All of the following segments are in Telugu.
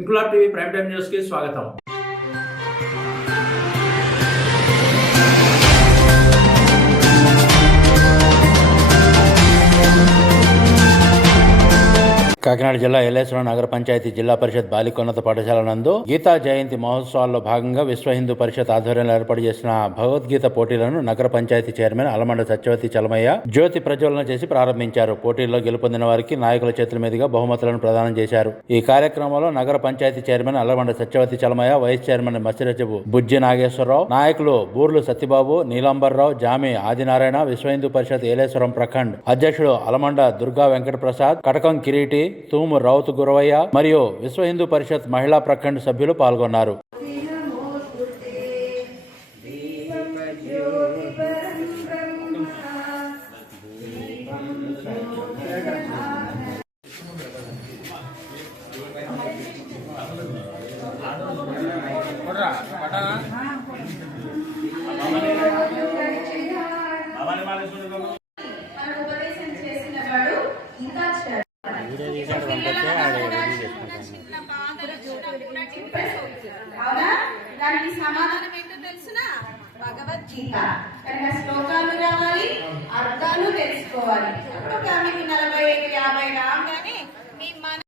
Inquilab TV prime time news కి స్వాగతం. కాకినాడ జిల్లా ఎల్లేశ్వరం నగర పంచాయతీ జిల్లా పరిషత్ బాలికోన్నత పాఠశాల నందు గీతా జయంతి మహోత్సవాల్లో భాగంగా విశ్వ హిందూ పరిషత్ ఆధ్వర్యంలో ఏర్పాటు చేసిన భగవద్గీత పోటీలను నగర పంచాయతీ చైర్మన్ అలమండ సత్యవతి చలమయ్య జ్యోతి ప్రజ్వలన చేసి ప్రారంభించారు. పోటీల్లో గెలుపొందిన వారికి నాయకుల చేతుల మీదుగా బహుమతులను ప్రదానం చేశారు. ఈ కార్యక్రమంలో నగర panchayat chairman Alamanda Satyavathi Chalamayya, vice chairman Masirachabu Bujji Nageswararao, నాయకులు బూర్లు సత్యబాబు, నీలాంబర్రావు, జామి ఆదినారాయణ, విశ్వ హిందూ పరిషత్ ఏలేశ్వరం ప్రఖండ్ అధ్యక్షుడు అలమండ దుర్గా వెంకట ప్రసాద్, కటకం కిరీటి, తూము రౌతు గురవయ్య మరియు విశ్వ హిందూ పరిషత్ మహిళా ప్రఖండ్ సభ్యులు పాల్గొన్నారు. దానికి సమాధానం ఏంటో తెలుసునా? భగవద్గీత. కనుక శ్లోకాలు రావాలి, అర్థాలు తెలుసుకోవాలి. అప్పుడు మీకు 45-50 రాగానే మీ మన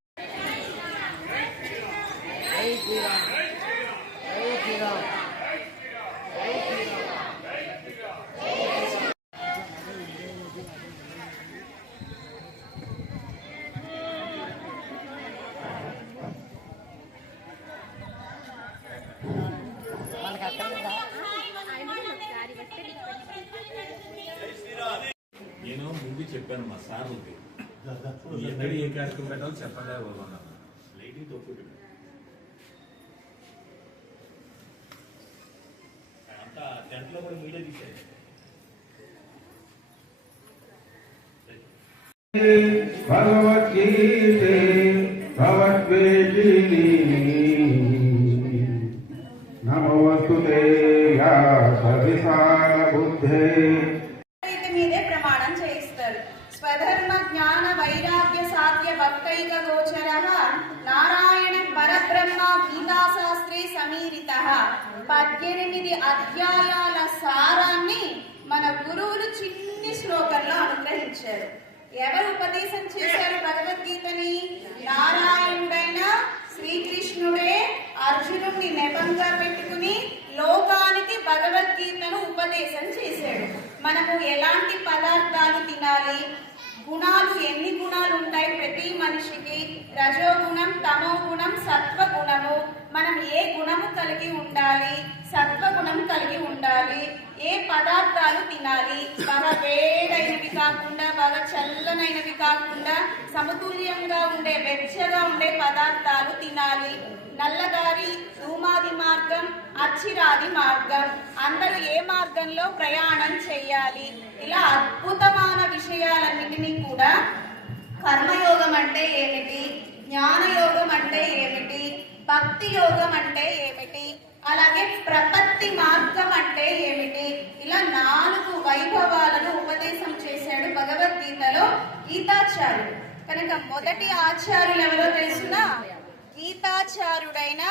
నేను ముందు చెప్పాను మా సార్లకి ఎక్కడ ఏ కార్యక్రమం పెట్టాలో చెప్పండి లైటింగ్ తప్పు అంతా టెంట్లో కూడా మీడియా తీసేది. భగవద్గీతే భగవద్వేషిణి నమోస్తుతే యా సవిశాల బుద్ధే. మీదే ప్రమాణం చేయిస్తారు. స్వధర్మ జ్ఞాన వైరాగ్య సాధ్య భక్తైక గోచర నారాయణ పరబ్రహ్మ గీతాశాస్త్రే సమీరిత. 18 అధ్యాయాల సారాన్ని మన గురువులు చిన్ని శ్లోకంలో అనుగ్రహించారు. ఎవరు ఉపదేశం చేశారు భగవద్గీతని? నారాయణుడైన శ్రీకృష్ణుడే అర్జునుడిని నెపంగా పెట్టుకుని లోకానికి భగవద్గీతను ఉపదేశం చేశాడు. మనము ఎలాంటి పదార్థాలు తినాలి, గుణాలు ఎన్ని గుణాలు ఉంటాయి ప్రతి మనిషికి, రజోగుణం, తమో గుణం, సత్వగుణము, మనం ఏ గుణము కలిగి ఉండాలి, సత్వగుణం కలిగి ఉండాలి, ఏ పదార్థాలు తినాలి, బాగా వేడైనవి కాకుండా బాగా చల్లనైనవి కాకుండా సమతుల్యంగా ఉండే వెచ్చగా ఉండే పదార్థాలు తినాలి. నల్లదారి, ధూమాది మార్గం, అచ్చిరాది మార్గం, అందరూ ఏ మార్గంలో ప్రయాణం చేయాలి, ఇలా అద్భుతమైన విషయాలన్నిటినీ కూడా కర్మయోగం అంటే ఏమిటి, జ్ఞానయోగం అంటే ఏమిటి, భక్తి యోగం అంటే ఏమిటి, అలాగే ప్రపత్తి మార్గం అంటే ఏమిటి, ఇలా 4 వైభవాలను ఉపదేశం చేశాడు భగవద్గీతలో గీతాచార్యుడు. కనుక మొదటి ఆచార్యులు ఎవరో తెలుసునా? గీతాచార్యుడైన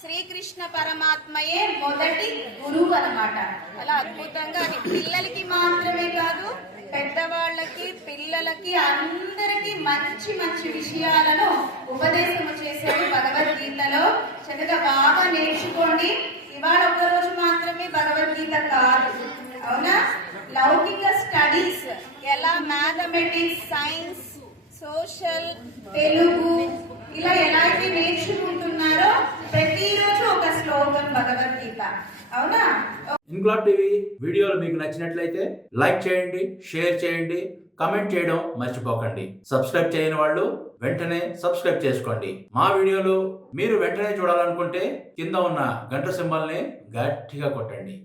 శ్రీకృష్ణ పరమాత్మయే మొదటి గురువు అన్నమాట. అలా అద్భుతంగా అది పిల్లలకి మాత్రమే కాదు, పెద్దవాళ్ళకి, పిల్లలకి, అందరికీ మంచి మంచి విషయాలను ఉపదేశము చేశాడు భగవద్గీతలో. చక్కగా బాగా నేర్చుకోండి. ఇవాళ ఒక్కరోజు మాత్రమే భగవద్గీత కాదు, అవునా? లౌకిక స్టడీస్ ఎలా మ్యాథమెటిక్స్, సైన్స్, సోషల్, తెలుగు ఇలా ఎలా అయితే నేర్చుకుంటున్నారో ప్రతిరోజు ఒక శ్లోకం భగవద్గీత, అవునా? ఇంక్లాబ్ టీవీ వీడియోలు మీకు నచ్చినట్లయితే లైక్ చేయండి, షేర్ చేయండి, కమెంట్ చేయడం మర్చిపోకండి. సబ్స్క్రైబ్ చేయని వాళ్ళు వెంటనే సబ్స్క్రైబ్ చేసుకోండి. మా వీడియోలు మీరు వెంటనే చూడాలనుకుంటే కింద ఉన్న గంట సింబల్ని గట్టిగా కొట్టండి.